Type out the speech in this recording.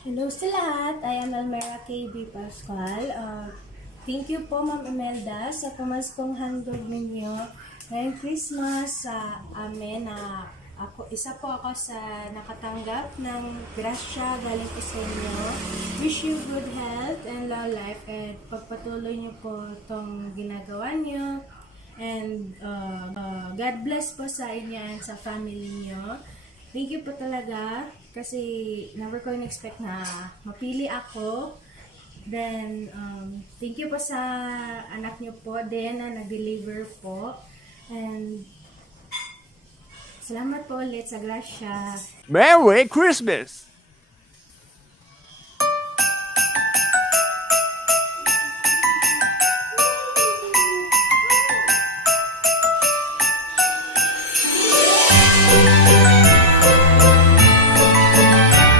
Hello sa lahat. I am Almera KB Pascual. Thank you po Ma'am Imelda sa pamaskong handog ninyo ngayong Christmas sa amin na isa po ako sa nakatanggap ng grasya galing po sa inyo. Wish you good health and long life and pagpatuloy niyo po itong ginagawa niyo. And God bless po sa inyo and sa family niyo. Thank you po talaga kasi never ko in-expect na mapili ako. Then, thank you po sa anak niyo po din na nag-deliver po. And salamat po ulit sa grasya. Merry Christmas!